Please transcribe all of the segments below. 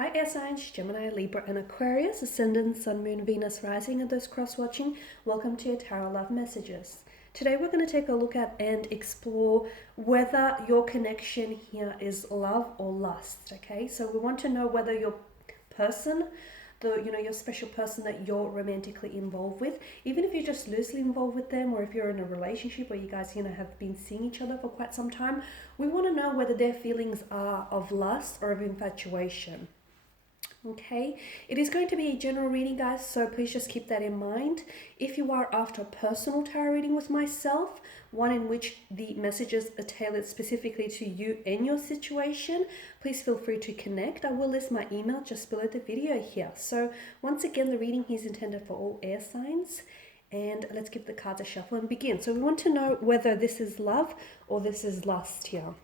Hi air signs, Gemini, Libra and Aquarius, Ascendant, Sun, Moon, Venus, Rising and those cross-watching. Welcome to your Tarot Love Messages. Today we're going to take a look at and explore whether your connection here is love or lust, okay? So we want to know whether your person, your special person that you're romantically involved with, even if you're just loosely involved with them, or if you're in a relationship where you guys have been seeing each other for quite some time, we want to know whether their feelings are of lust or of infatuation. Okay, it is going to be a general reading, guys, so please just keep that in mind. If you are after a personal tarot reading with myself, one in which the messages are tailored specifically to you and your situation, please feel free to connect. I will list my email just below the video here. So once again, the reading is intended for all air signs. And let's give the cards a shuffle and begin. So we want to know whether this is love or this is lust here.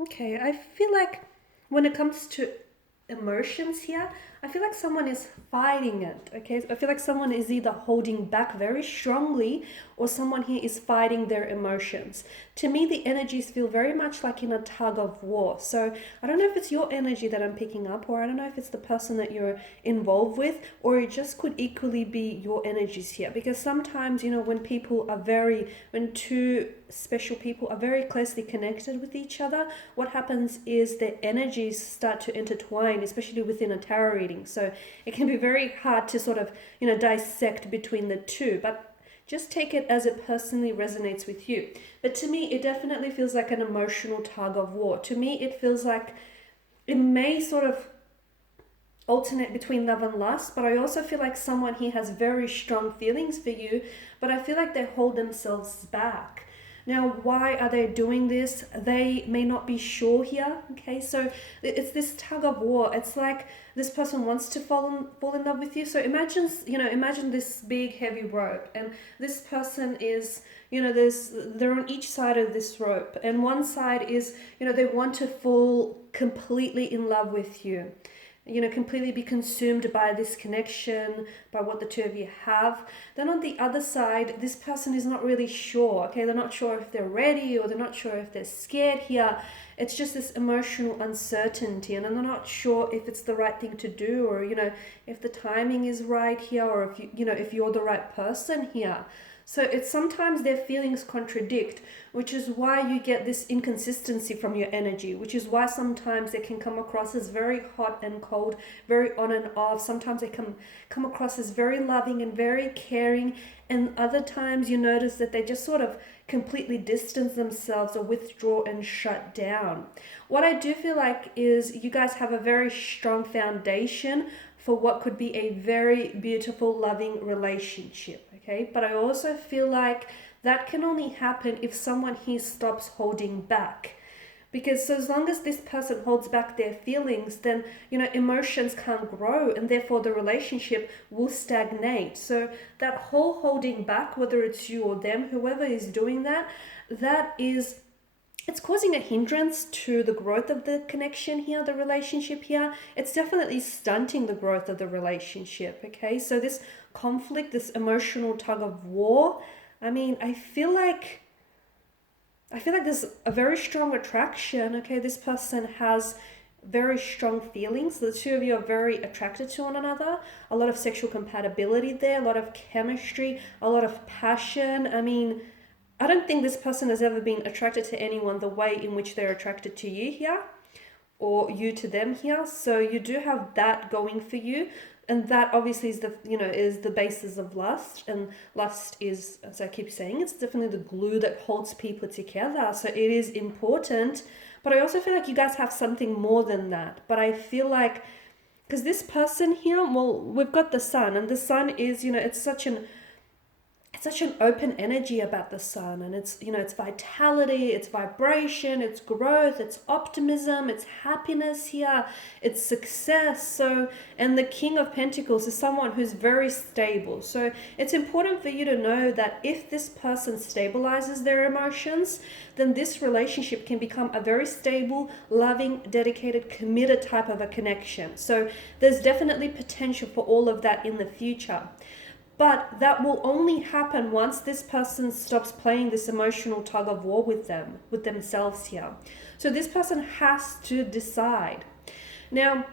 Okay, I feel like when it comes to emotions here, I feel like someone is fighting it, okay? I feel like someone is either holding back very strongly or someone here is fighting their emotions. To me, the energies feel very much like in a tug of war. So I don't know if it's your energy that I'm picking up, or I don't know if it's the person that you're involved with, or it just could equally be your energies here. Because sometimes, when two special people are very closely connected with each other, what happens is their energies start to intertwine, especially within a tarot reading. So it can be very hard to sort of, dissect between the two, but just take it as it personally resonates with you. But to me, it definitely feels like an emotional tug of war. To me, it feels like it may sort of alternate between love and lust, but I also feel like someone here has very strong feelings for you, but I feel like they hold themselves back. Now, why are they doing this? They may not be sure here, okay? So it's this tug of war. It's like this person wants to fall in love with you. So imagine this big heavy rope, and this person is, they're on each side of this rope, and one side is, they want to fall completely in love with you. Completely be consumed by this connection, by what the two of you have. Then on the other side, this person is not really sure, okay? They're not sure if they're ready, or they're not sure if they're scared here. It's just this emotional uncertainty, and I'm not sure if it's the right thing to do, or, if the timing is right here, or if you're the right person here. So it's sometimes their feelings contradict, which is why you get this inconsistency from your energy, which is why sometimes they can come across as very hot and cold, very on and off. Sometimes they can come across as very loving and very caring, and other times you notice that they just sort of completely distance themselves or withdraw and shut down. What I do feel like is you guys have a very strong foundation for what could be a very beautiful, loving relationship, okay? But I also feel like that can only happen if someone here stops holding back. Because so as long as this person holds back their feelings, then, emotions can't grow, and therefore the relationship will stagnate. So that whole holding back, whether it's you or them, whoever is doing that, it's causing a hindrance to the growth of the connection here, the relationship here. It's definitely stunting the growth of the relationship, okay? So this conflict, this emotional tug of war, I feel like there's a very strong attraction, okay? This person has very strong feelings. The two of you are very attracted to one another. A lot of sexual compatibility there, a lot of chemistry, a lot of passion. I don't think this person has ever been attracted to anyone the way in which they're attracted to you here, or you to them here. So you do have that going for you, and that obviously is the basis of lust. And lust is, as I keep saying, it's definitely the glue that holds people together. So it is important, but I also feel like you guys have something more than that. But I feel like, because this person here, well, we've got the sun, and the sun is, it's such an open energy about the sun, and it's, you know, it's vitality, it's vibration, it's growth, it's optimism, it's happiness here, it's success. So, and the King of Pentacles is someone who's very stable. So it's important for you to know that if this person stabilizes their emotions, then this relationship can become a very stable, loving, dedicated, committed type of a connection. So there's definitely potential for all of that in the future. But that will only happen once this person stops playing this emotional tug of war with themselves here. So this person has to decide. Now,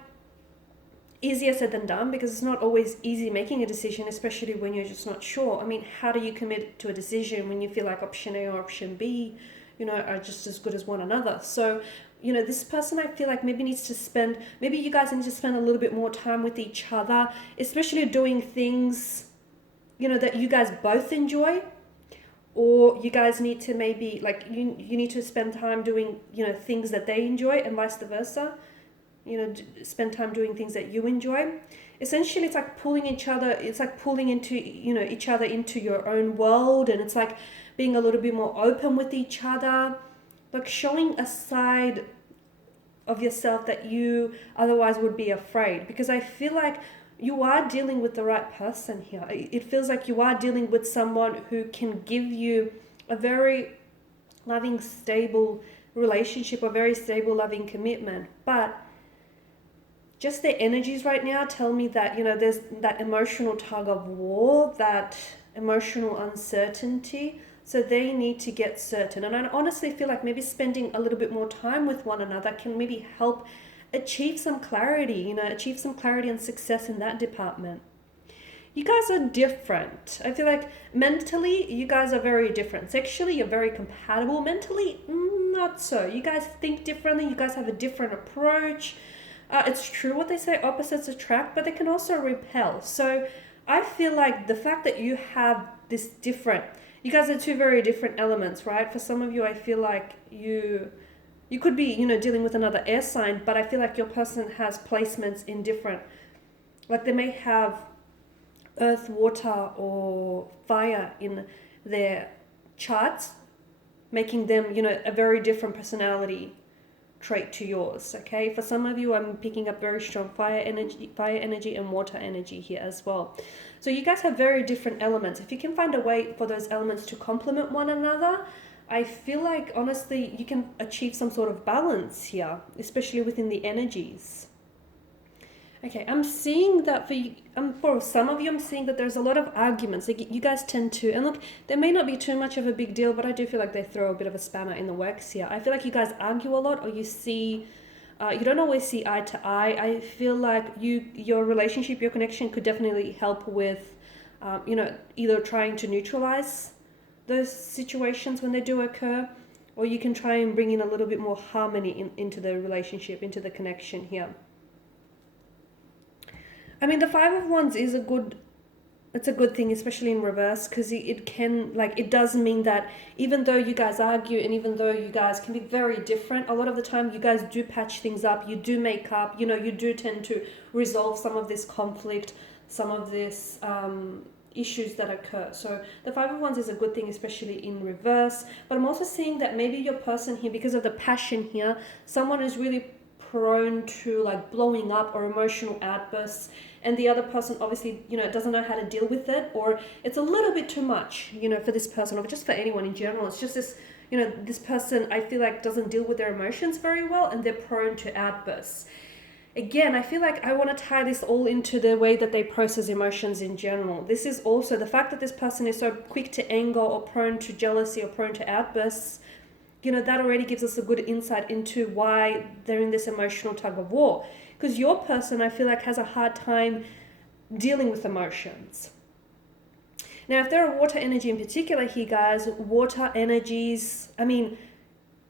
easier said than done, because it's not always easy making a decision, especially when you're just not sure. I mean, how do you commit to a decision when you feel like option A or option B, you know, are just as good as one another? So, you know, this person, I feel like maybe you guys need to spend a little bit more time with each other, especially doing things, you know, that you guys both enjoy, or you guys need to maybe, like, you need to spend time doing, you know, things that they enjoy, and vice versa. You know, spend time doing things that you enjoy. Essentially, it's like pulling into, you know, each other into your own world, and it's like being a little bit more open with each other, like showing a side of yourself that you otherwise would be afraid. Because I feel like you are dealing with the right person here. It feels like you are dealing with someone who can give you a very loving, stable relationship, a very stable, loving commitment. But just their energies right now tell me that, you know, there's that emotional tug of war, that emotional uncertainty. So they need to get certain. And I honestly feel like maybe spending a little bit more time with one another can maybe help achieve some clarity, you know, achieve some clarity and success in that department. You guys are different. I feel like mentally, you guys are very different. Sexually, you're very compatible. Mentally, not so. You guys think differently. You guys have a different approach. It's true what they say, opposites attract, but they can also repel. So I feel like the fact that you have this different, you guys are two very different elements, right? For some of you, I feel like you could be, you know, dealing with another air sign, but I feel like your person has placements in different, like they may have earth, water, or fire in their charts, making them, you know, a very different personality trait to yours. Okay, for some of you, I'm picking up very strong fire energy and water energy here as well. So you guys have very different elements. If you can find a way for those elements to complement one another, I feel like, honestly, you can achieve some sort of balance here, especially within the energies. Okay, I'm seeing that for some of you, I'm seeing that there's a lot of arguments. Like, you guys tend to, and look, there may not be too much of a big deal, but I do feel like they throw a bit of a spanner in the works here. I feel like you guys argue a lot, or you don't always see eye to eye. I feel like your relationship, your connection could definitely help with, you know, either trying to neutralize those situations when they do occur, or you can try and bring in a little bit more harmony into the relationship, into the connection here. I mean, the Five of Wands is a good thing, especially in reverse, because it does mean that even though you guys argue and even though you guys can be very different, a lot of the time you guys do patch things up, you do make up, you know, you do tend to resolve some of this conflict, some of this issues that occur. So the Five of Wands is a good thing, especially in reverse. But I'm also seeing that maybe your person here, because of the passion here, someone is really prone to like blowing up or emotional outbursts, and the other person obviously, you know, doesn't know how to deal with it, or it's a little bit too much, you know, for this person, or just for anyone in general. It's just this, you know, this person, I feel like, doesn't deal with their emotions very well, and they're prone to outbursts. Again, I feel like I want to tie this all into the way that they process emotions in general. This is also the fact that this person is so quick to anger or prone to jealousy or prone to outbursts. You know, that already gives us a good insight into why they're in this emotional tug of war. Because your person, I feel like, has a hard time dealing with emotions. Now, if they're a water energy in particular here, guys, water energies, I mean,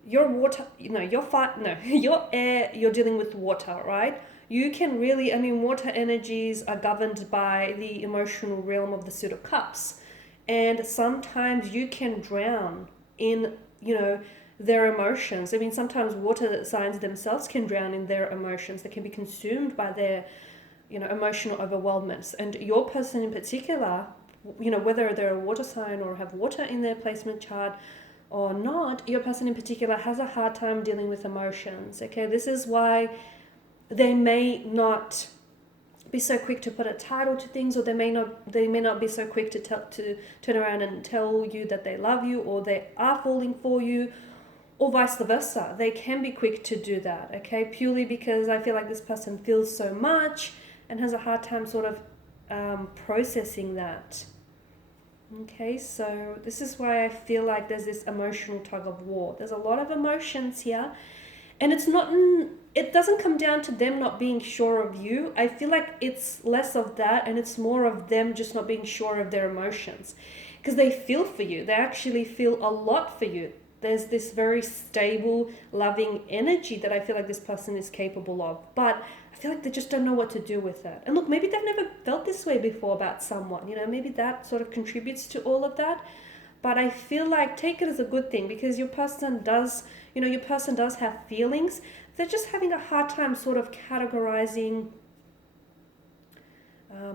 your water, you know, your air, you're dealing with water, right? You can really, I mean, water energies are governed by the emotional realm of the Suit of Cups. And sometimes you can drown in, you know, their emotions. I mean, sometimes water signs themselves can drown in their emotions. They can be consumed by their, you know, emotional overwhelmness. And your person in particular, you know, whether they're a water sign or have water in their placement chart or not, your person in particular has a hard time dealing with emotions. Okay, this is why they may not be so quick to put a title to things, or they may not be so quick to turn around and tell you that they love you or they are falling for you, or vice versa. They can be quick to do that, okay, purely because I feel like this person feels so much and has a hard time sort of processing that. Okay, so this is why I feel like there's this emotional tug of war. There's a lot of emotions here, and it doesn't come down to them not being sure of you. I feel like it's less of that and it's more of them just not being sure of their emotions, because they feel for you. They actually feel a lot for you. There's this very stable, loving energy that I feel like this person is capable of, but I feel like they just don't know what to do with it. And look, maybe they've never felt this way before about someone, you know, maybe that sort of contributes to all of that. But I feel like take it as a good thing, because your person does have feelings. They're just having a hard time sort of categorizing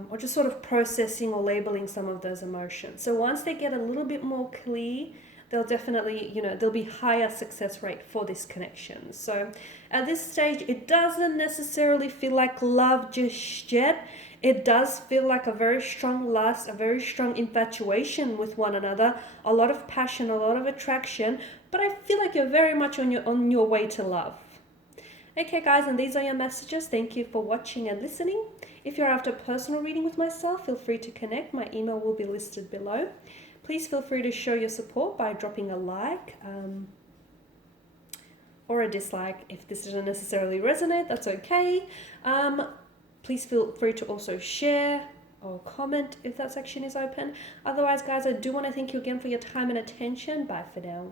or just sort of processing or labeling some of those emotions. So once they get a little bit more clear, they'll definitely, you know, there'll be higher success rate for this connection. So at this stage, it doesn't necessarily feel like love just yet. It does feel like a very strong lust, a very strong infatuation with one another, a lot of passion, a lot of attraction, but I feel like you're very much on your way to love. Okay guys, and these are your messages. Thank you for watching and listening. If you're after a personal reading with myself, feel free to connect. My email will be listed below. Please feel free to show your support by dropping a like or a dislike. If this doesn't necessarily resonate, that's okay. Please feel free to also share or comment if that section is open. Otherwise, guys, I do want to thank you again for your time and attention. Bye for now.